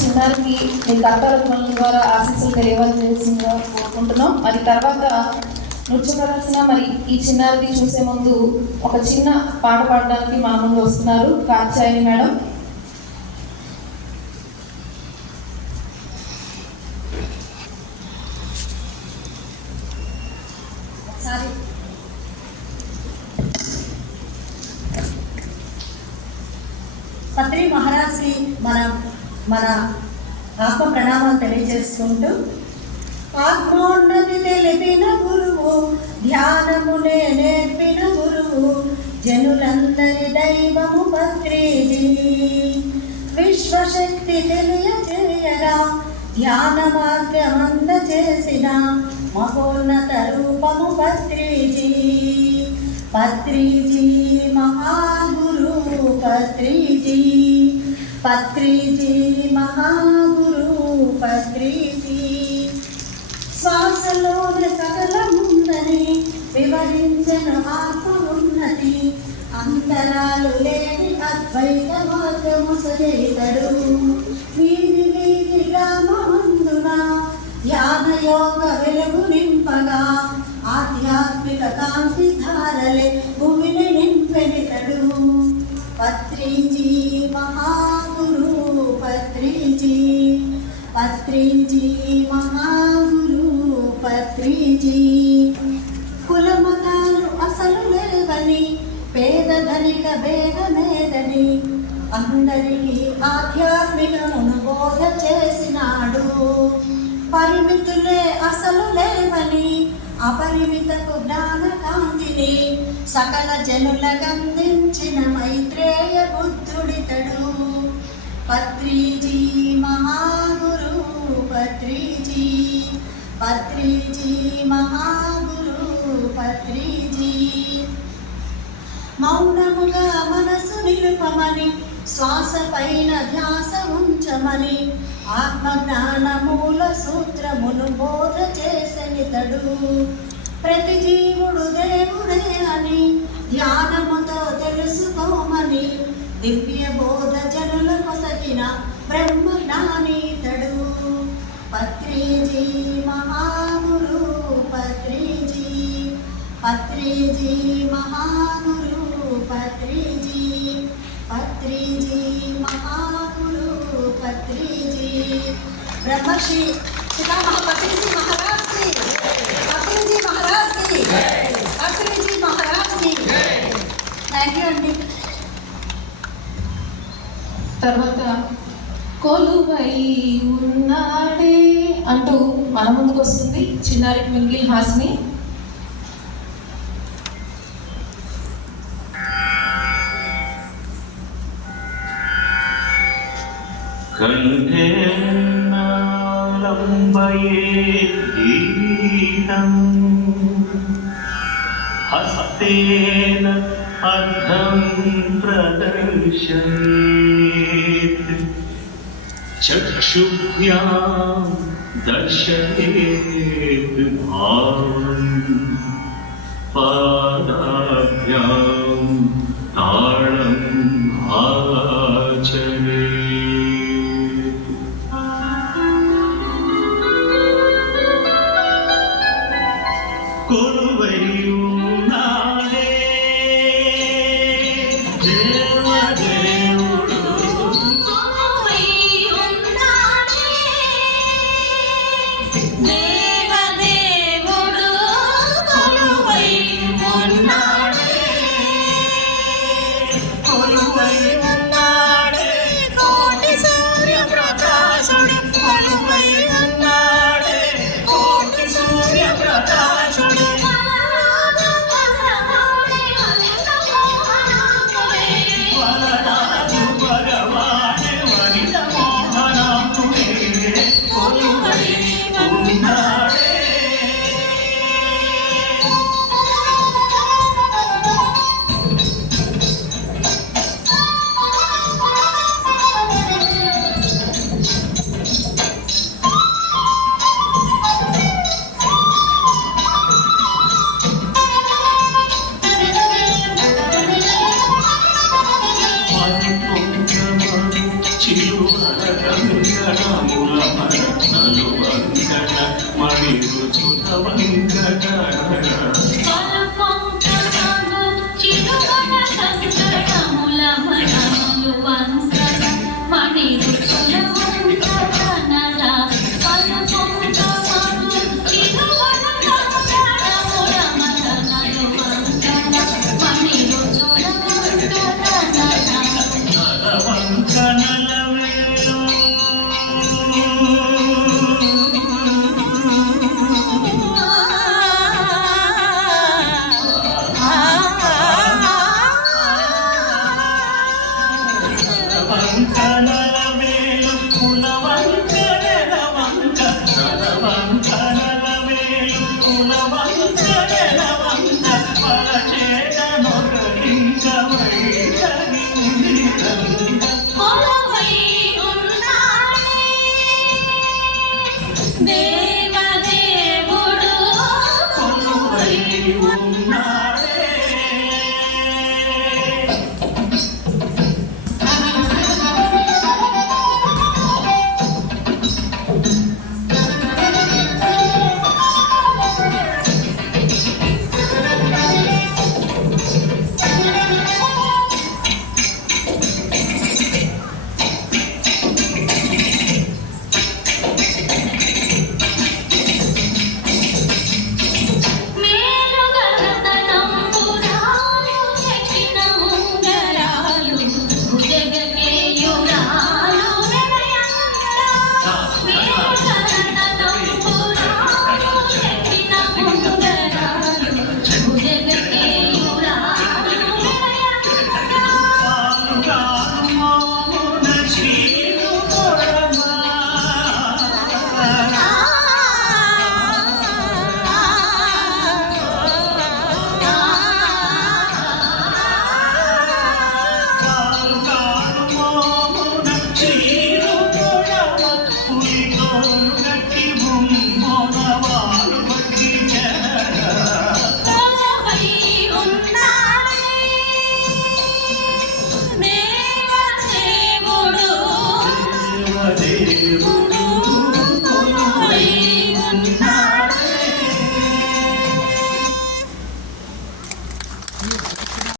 చిన్నారికి మీ కర్తల ద్వారా ఆశీస్సులు తెలియవలసిందిగా కోరుకుంటున్నాం. మరి తర్వాత నృత్య ప్రదర్శన. మరి ఈ చిన్నారికి చూసే ముందు ఒక చిన్న పాట పాడడానికి మా ముందు వస్తున్నారు కాత్యాయని మేడం. పత్రి మహారాజ్కి మన ఆత్మ ప్రణామాలు తెలియజేసుకుంటూ, ఆత్మోన్నతి తెలిపిన గురువు, ధ్యానమునే నేర్పిన గురువు, జనులందరి దైవము పత్రిజీ. విశ్వశక్తి తెలియజేయరా, ధ్యాన మార్గమంద చేసిన మహోన్నత రూపము పత్రిజీ. పత్రిజీ మహాగురు పత్రిజీ, పత్రిజీ మహాగురు పత్రిజీ. శ్వాసలోని సకలముందని వివరించను ఆత్మ ఉన్నతి, అంతరాలు లేని అద్వైత మార్గము సుజేతడు. వీధి వీధి గ్రామమందున ధ్యాన యోగ వెలుగు నింపగా, ఆధ్యాత్మిక కాంతి ధారలే భూమిని నింపెనితడు. పత్రిజీ మహాగురు పత్రిజీ, పత్రిజీ మహాగురు పత్రిజీ. కులమతాలు అసలు లేవని, పేద ధనిక భేదమేదని, అందరికీ ఆధ్యాత్మికమును బోధ చేసినాడు. పరిమితులే అసలు లేవని, అపరిమితకు జ్ఞాన కాంతిని సకల జనులకందించిన మైత్రేయ బుద్ధుడితడు. పత్రిజీ మహాగురు పత్రిజీ, పత్రిజీ మహాగురు పత్రిజీ. మౌనముగా మనసు నిలుపమని, శ్వాస పైన ధ్యాస ఉంచమని, ఆత్మజ్ఞాన మూల సూత్రమును బోధ చేసెనితడు. ప్రతి జీవుడు దేవుడే అని ధ్యానముతో తెలుసుకోమని, దివ్య బోధ జనుల కొసగిన బ్రహ్మ జ్ఞానీతడు. పత్రిజీ మహాగురు పత్రిజీ. పత్రిజీ మహాగురు పత్రిజీ. పత్రిజీ మహాగురు పత్రిజీ. బ్రహ్మశ్రీ పితామహ పత్రిజీ మహారాజ్ కి, పత్రిజీ మహారాజ్ కి, పత్రిజీ మహారాజ్ కి. థ్యాంక్ యూ అండి. తర్వాత కొలువై ఉన్నాడే అంటూ మన ముందుకు వస్తుంది చిన్నారి మింగిల్ హాస్ని. హస్తేన అర్థం ప్రదర్శయేత్ చక్షుభ్యాం దర్శయేత్ భావం పాదాభ్యాం తాళం ఆచరేత్. కొలువై ఉన్నాడే దేవదేవుడు, కొలువై ఉన్నాడే దేవదేవుడు, కొలువై ఉన్నాడే, కొలువై ఉన్నాడే కోటి సూర్య ప్రకాశుడు, కొలువై ఉన్నాడే కోటి సూర్య ప్రకాశుడు. వరదాసు భగవానే వనిత మోహనాంబుడే, కొలువై ఉన్నాడే. మణిపుంగమను చిలువల కంకణముల మరతలు వంకట, మణిరుచుత వంకట